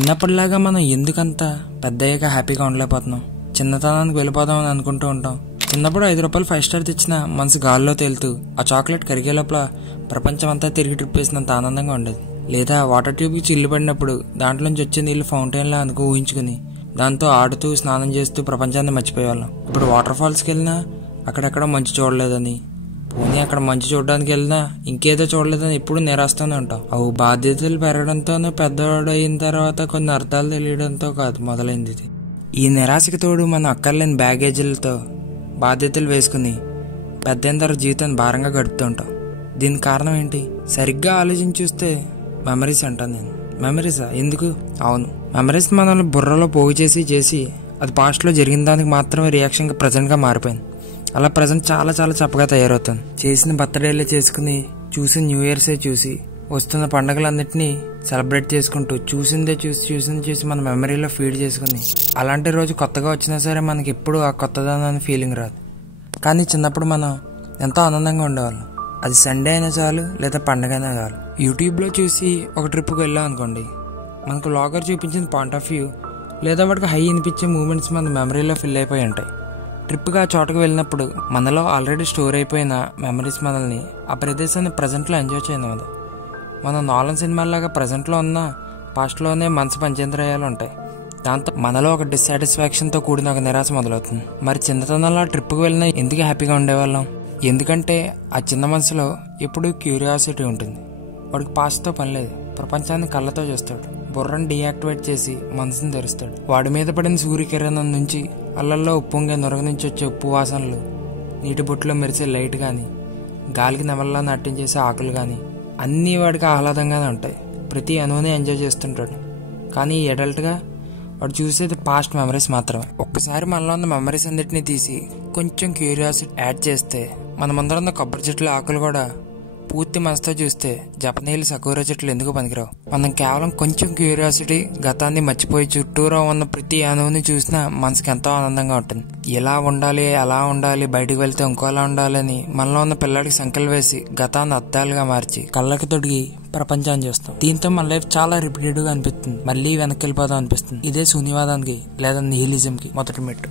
చిన్నప్పటిలాగా మనం ఎందుకంత పెద్దయ్యాక హ్యాపీగా ఉండలేకపోతున్నాం? చిన్నతనానికి వెళ్ళిపోదామని అనుకుంటూ ఉంటాం. చిన్నప్పుడు 5 రూపాయలు 5 స్టార్ తెచ్చిన మనసు గాల్లో తేలుతూ ఆ చాక్లెట్ కరిగే లోపల ప్రపంచం అంతా తిరిగి ట్రిప్ వేసినంత ఆనందంగా ఉండేది. లేదా వాటర్ ట్యూబ్కి చిల్లు పడినప్పుడు దాంట్లోంచి వచ్చే నీళ్లు ఫౌంటైన్లా అనుకో ఊహించుకుని దాంతో ఆడుతూ స్నానం చేస్తూ ప్రపంచాన్ని మర్చిపోయేవాళ్ళం. ఇప్పుడు వాటర్ ఫాల్స్కి వెళ్ళినా అక్కడెక్కడ మంచు చూడలేదని, పోనీ అక్కడ మంచు చూడడానికి వెళ్ళినా ఇంకేదో చూడలేదని ఎప్పుడు నిరాస్తూనే ఉంటాం. అవి బాధ్యతలు పెరగడంతోనే పెద్దవాడు అయిన తర్వాత కొన్ని అర్థాలు తెలియడంతో కాదు మొదలైంది ఇది. ఈ నిరాశకి తోడు మనం అక్కర్లేని బ్యాగేజీలతో బాధ్యతలు వేసుకుని పెద్దయిన తర్వాత జీవితాన్ని భారంగా గడుపుతుంటాం. దీనికి కారణం ఏంటి? సరిగ్గా ఆలోచించి చూస్తే మెమరీస్ అంటాను నేను. మెమరీసా? ఎందుకు? అవును, మెమరీస్ మనల్ని బుర్రలో పోగు చేసి అది పాస్ట్లో జరిగిన దానికి మాత్రమే రియాక్షన్గా ప్రజెంట్గా మారిపోయింది. అలా ప్రజెంట్ చాలా చాలా చప్పగా తయారవుతాను. చేసిన బర్త్డేలే చేసుకుని, చూసిన న్యూ ఇయర్సే చూసి, వస్తున్న పండుగలన్నింటినీ సెలబ్రేట్ చేసుకుంటూ చూసిందే చూసి మన మెమరీలో ఫీడ్ చేసుకుని, అలాంటి రోజు కొత్తగా వచ్చినా సరే మనకి ఎప్పుడు ఆ కొత్తదనాన్ని ఫీలింగ్ రాదు. కానీ చిన్నప్పుడు మనం ఎంతో ఆనందంగా ఉండేవాళ్ళం. అది సండే అయినా చాలు, లేదా పండుగ అయినా చాలు. యూట్యూబ్లో చూసి ఒక ట్రిప్కి వెళ్ళాం అనుకోండి, మనకు వ్లాగర్ చూపించిన పాయింట్ ఆఫ్ వ్యూ లేదా వాడికి హై అనిపించే మూమెంట్స్ మన మెమరీలో ఫిల్ అయిపోయి ఉంటాయి. ట్రిప్గా చోటకు వెళ్ళినప్పుడు మనలో ఆల్రెడీ స్టోర్ అయిపోయిన మెమరీస్ మనల్ని ఆ ప్రదేశాన్ని ప్రజెంట్లో ఎంజాయ్ చేయనివ్వదు. మనం నాలన్ సినిమాలాగా ప్రజెంట్లో ఉన్న పాస్ట్లోనే మనసు పంచేంద్రియాలు ఉంటాయి. దాంతో మనలో ఒక డిస్సాటిస్ఫాక్షన్తో కూడిన ఒక నిరాశ మొదలవుతుంది. మరి చిన్నతనంలో ట్రిప్కి వెళ్ళినా ఎందుకు హ్యాపీగా ఉండేవాళ్ళం? ఎందుకంటే ఆ చిన్న మనసులో ఎప్పుడూ క్యూరియాసిటీ ఉంటుంది. వాడికి పాస్ట్తో పని లేదు, ప్రపంచాన్ని కళ్ళతో చూస్తాడు. బుర్రను డీయాక్టివేట్ చేసి మనసుని తెరుస్తాడు. వాడి మీద పడిన సూర్యకిరణం నుంచి, అల్లల్లో ఉప్పొంగే నొరగ నుంచి వచ్చే ఉప్పు వాసనలు, నీటి బొట్టులో మెరిసే లైట్ కానీ, గాలికి నెమల్లా నాట్యం చేసే ఆకులు కానీ అన్నీ వాడికి ఆహ్లాదంగానే ఉంటాయి. ప్రతి అణువుని ఎంజాయ్ చేస్తుంటాడు. కానీ ఈ అడల్ట్గా వాడు చూసేది పాస్ట్ మెమరీస్ మాత్రమే. ఒక్కసారి మనలో ఉన్న మెమరీస్ అన్నిటినీ తీసి కొంచెం క్యూరియాసిటీ యాడ్ చేస్తే మన ముందర ఉన్న కొబ్బరి చెట్ల ఆకులు కూడా పూర్తి మనసుతో చూస్తే జపనీయులు సకూరా చెట్లు ఎందుకు పనికిరావు? మనం కేవలం కొంచెం క్యూరియాసిటీ, గతాన్ని మర్చిపోయి చుట్టూరా ఉన్న ప్రతి అణువుని చూసినా మనసుకి ఎంతో ఆనందంగా ఉంటుంది. ఎలా ఉండాలి, అలా ఉండాలి, బయటకు వెళ్తే ఇంకోలా ఉండాలని మనలో ఉన్న పిల్లాడికి సంకలు వేసి గతాన్ని అద్దాలుగా మార్చి కళ్ళకి తొడిగి ప్రపంచాన్ని చూస్తాం. దీంతో మన లైఫ్ చాలా రిపీటెడ్ గా అనిపిస్తుంది. మళ్ళీ వెనక్కి వెళ్ళిపోదాం అనిపిస్తుంది. ఇదే శూన్యవాదానికి లేదా నిహిలిజం కి మొదటి మెట్టు.